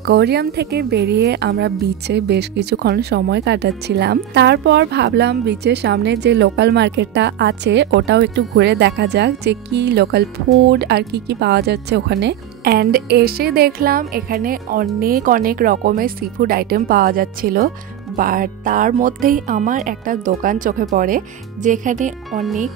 Aquarium থেকে বেরিয়ে আমরা বিচে বেশ কিছুক্ষণ সময় কাটাচ্ছিলাম। তারপর ভাবলাম বিচের সামনে যে লোকাল মার্কেটটা আছে ওটাও একটু ঘুরে দেখা যাক যে কি লোকাল ফুড আর কি কি পাওয়া যাচ্ছে ওখানে। অ্যান্ড এসে দেখলাম এখানে অনেক রকমের সি ফুড আইটেম পাওয়া যাচ্ছিল। বাট তার মধ্যেই আমার একটা দোকান চোখে পড়ে যেখানে অনেক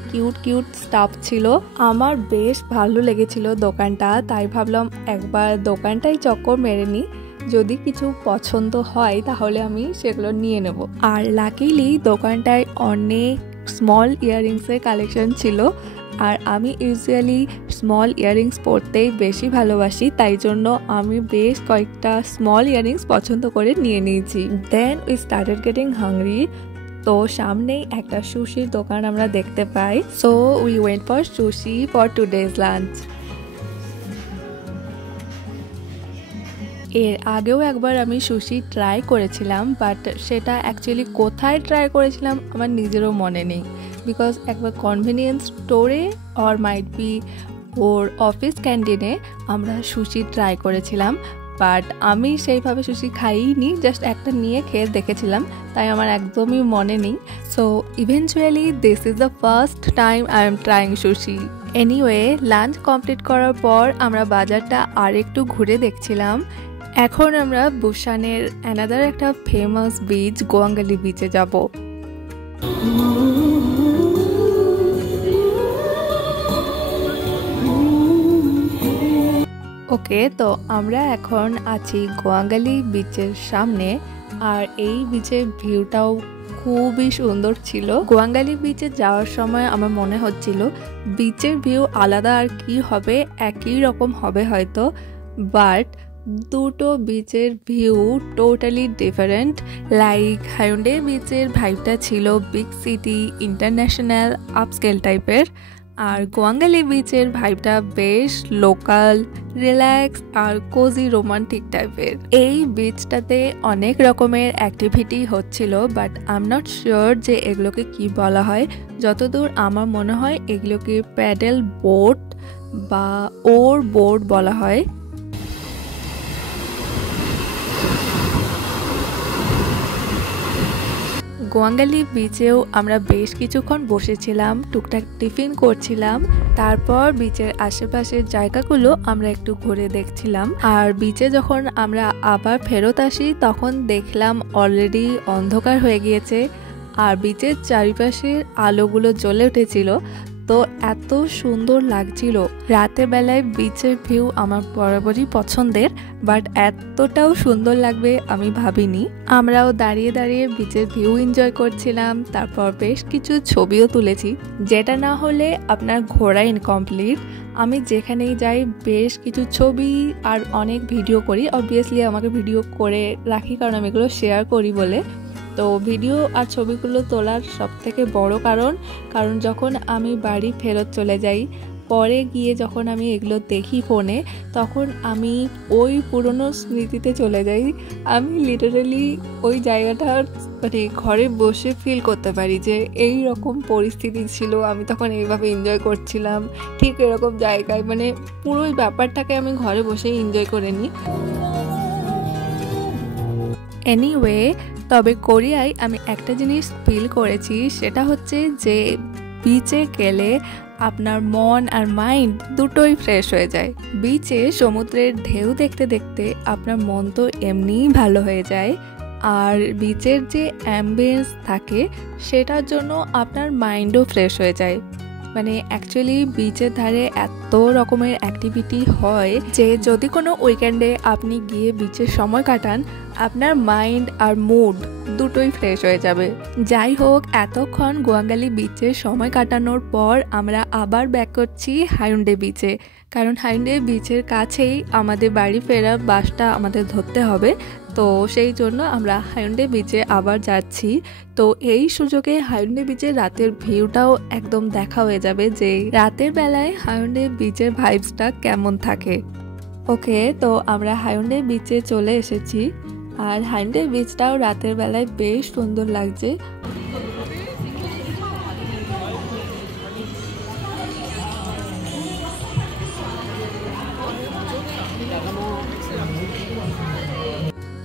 কিউট স্টাফ ছিল। আমার বেশ ভালো লেগেছিল দোকানটা, তাই ভাবলাম একবার দোকানটাই চক্কর মেরে নিই, যদি কিছু পছন্দ হয় তাহলে আমি সেগুলো নিয়ে নেব। আর লাকিলি দোকানটায় অনেক স্মল ইয়াররিংসের কালেকশন ছিল, আর আমি ইউজুয়ালি স্মল ইয়াররিংস পরতেই বেশি ভালোবাসি, তাই জন্য আমি বেশ কয়েকটা স্মল ইয়াররিংস পছন্দ করে নিয়ে নিয়েছি। Then we started getting hungry. তো সামনেই একটা সুশির দোকান আমরা দেখতে পাই, so we went for sushi for today's lunch. এর আগেও একবার আমি সুশি ট্রাই করেছিলাম, বাট সেটা অ্যাকচুয়ালি কোথায় ট্রাই করেছিলাম আমার নিজেরও মনে নেই, বিকজ একবার কনভিনিয়েন্স স্টোরে অর মাইট বি ওর অফিস ক্যান্টিনে আমরা সুশি ট্রাই করেছিলাম, বাট আমি সেইভাবে সুশি খাইনি, জাস্ট একটা নিয়ে খেয়ে দেখেছিলাম, তাই আমার একদমই মনে নেই। So eventually this is the first time I am trying sushi. Anyway, lunch complete করার পর আমরা বাজারটা আর একটু ঘুরে দেখছিলাম। এখন আমরা বুসানের অ্যানাদার একটা ফেমাস বিচ গোয়াঙ্গালি বিচে যাব। ওকে, তো আমরা এখন আছি গোয়াঙ্গালি বিচের সামনে, আর এই বিচের ভিউটাও খুবই সুন্দর ছিল। গোয়াঙ্গালি বিচে যাওয়ার সময় আমার মনে হচ্ছিল বিচের ভিউ আলাদা আর কি হবে, একই রকম হবে হয়তো, বাট দুটো বিচের ভিউ টোটালি ডিফারেন্ট। লাইক হাইউন্ডে বিচের ভাইবটা ছিল বিগ সিটি ইন্টারন্যাশনাল আপস্কেল টাইপের, আর গোয়াঙ্গালি বিচের ভাইবটা বেশ লোকাল, রিল্যাক্স আর কোজি রোমান্টিক টাইপের। এই বিচটাতে অনেক রকমের অ্যাক্টিভিটি হচ্ছিল, but I am not sure যে এগুলোকে কি বলা হয়। যতদূর আমার মনে হয় এগুলোকে প্যাডেল বোট বা ওর বোট বলা হয়। গোয়াঙ্গালি বিচেও আমরা বেশ কিছুক্ষণ বসেছিলাম, টুকটাক টিফিন করছিলাম, তারপর বিচের আশেপাশের জায়গাগুলো আমরা একটু ঘুরে দেখছিলাম। আর বিচে যখন আমরা আবার ফেরত আসি তখন দেখলাম অলরেডি অন্ধকার হয়ে গিয়েছে, আর বিচের চারিপাশের আলোগুলো জ্বলে উঠেছিল। তো এত সুন্দর লাগছিল। রাতের বেলায় বিচের ভিউ আমার বরাবরই পছন্দের, বাট এতটাও সুন্দর লাগবে আমি ভাবিনি। আমরাও দাঁড়িয়ে দাঁড়িয়ে বিচের ভিউ এনজয় করছিলাম, তারপর বেশ কিছু ছবিও তুলেছি, যেটা না হলে আপনার ঘোরা ইনকমপ্লিট। আমি যেখানেই যাই বেশ কিছু ছবি আর অনেক ভিডিও করি, অবভিয়াসলি আমাকে ভিডিও করে রাখি কারণ আমি এগুলো শেয়ার করি বলে। তো ভিডিও আর ছবিগুলো তোলার সবথেকে বড় কারণ যখন আমি বাড়ি ফেরত চলে যাই, পরে গিয়ে যখন আমি এগুলো দেখি ফোনে, তখন আমি ওই পুরনো স্মৃতিতে চলে যাই। আমি লিটারালি ওই জায়গাটার মানে ঘরে বসে ফিল করতে পারি যে এই রকম পরিস্থিতি ছিল, আমি তখন এইভাবে এনজয় করছিলাম ঠিক এরকম জায়গায়, মানে পুরো ব্যাপারটাকে আমি ঘরে বসে এনজয় করে নিই। এনিওয়ে, তবে কোরিয়ায় আমি একটা জিনিস ফিল করেছি, সেটা হচ্ছে যে বিচে গেলে আপনার মন আর মাইন্ড দুটোই ফ্রেশ হয়ে যায়। বিচে সমুদ্রের ঢেউ দেখতে দেখতে আপনার মন তো এমনিই ভালো হয়ে যায়, আর বিচের যে অ্যাম্বিয়েন্স থাকে সেটার জন্য আপনার মাইন্ডও ফ্রেশ হয়ে যায়। মানে অ্যাকচুয়ালি বিচের ধারে এত রকমের অ্যাক্টিভিটি হয় যে যদি কোনো উইকেন্ডে আপনি গিয়ে বিচের সময় কাটান, আপনার মাইন্ড আর মুড দুটোই ফ্রেশ হয়ে যাবে। যাই হোক, এতক্ষণ গোয়াঙ্গালি বিচে সময় কাটানোর পর আমরা আবার ব্যাক করছি হাইউন্ডে বিচে, কারণ হাইউন্ডে বিচের কাছেই আমাদের বাড়ি ফেরার বাসটা আমাদের ধরতে হবে। তো সেই জন্য আমরা হাইউন্ডে বিচে আবার যাচ্ছি। তো এই সুযোগে হাইউন্ডে বিচের রাতের ভিউটাও একদম দেখা হয়ে যাবে যে রাতের বেলায় হাইউন্ডে বিচের ভাইবসটা কেমন থাকে। ওকে, তো আমরা হাইউন্ডে বিচে চলে এসেছি, আর হাইউন্ডে বিচটাও রাতের বেলায় বেশ সুন্দর লাগছে।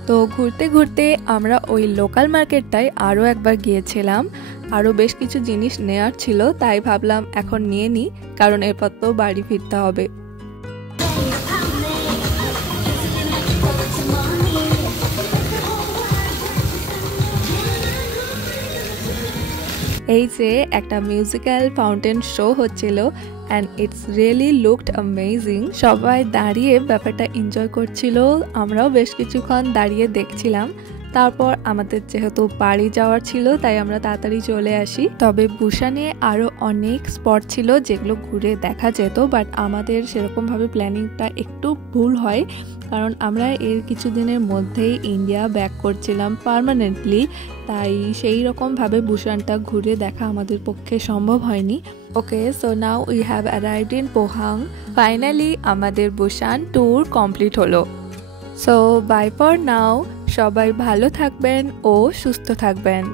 তো ঘুরতে ঘুরতে আমরা ওই লোকাল মার্কেটটায় আরও একবার গিয়েছিলাম। আরও বেশ কিছু জিনিস নেওয়ার ছিল, তাই ভাবলাম এখন নিয়ে নিই, কারণ এরপর তো বাড়ি ফিরতে হবে। এই যে একটা মিউজিক্যাল ফাউন্টেন শো হচ্ছিল and it's really looked amazing. সবাই দাঁড়িয়ে ব্যাপারটা এনজয় করছিল, আমরাও বেশ কিছুক্ষণ দাঁড়িয়ে দেখছিলাম। তারপর আমাদের যেহেতু বাড়ি যাওয়ার ছিল তাই আমরা তাড়াতাড়ি চলে আসি। তবে বুসানে আরও অনেক স্পট ছিল যেগুলো ঘুরে দেখা যেত, বাট আমাদের সেরকমভাবে প্ল্যানিংটা একটু ভুল হয়, কারণ আমরা এর কিছুদিনের মধ্যেই ইন্ডিয়া ব্যাক করছিলাম পার্মানেন্টলি, তাই সেই রকমভাবে বুসানটা ঘুরে দেখা আমাদের পক্ষে সম্ভব হয়নি। Okay, so now we have arrived in Pohang. Finally আমাদের বুসান ট্যুর কমপ্লিট হলো। সো বাই ফর নাও, সবাই ভালো থাকবেন ও সুস্থ থাকবেন।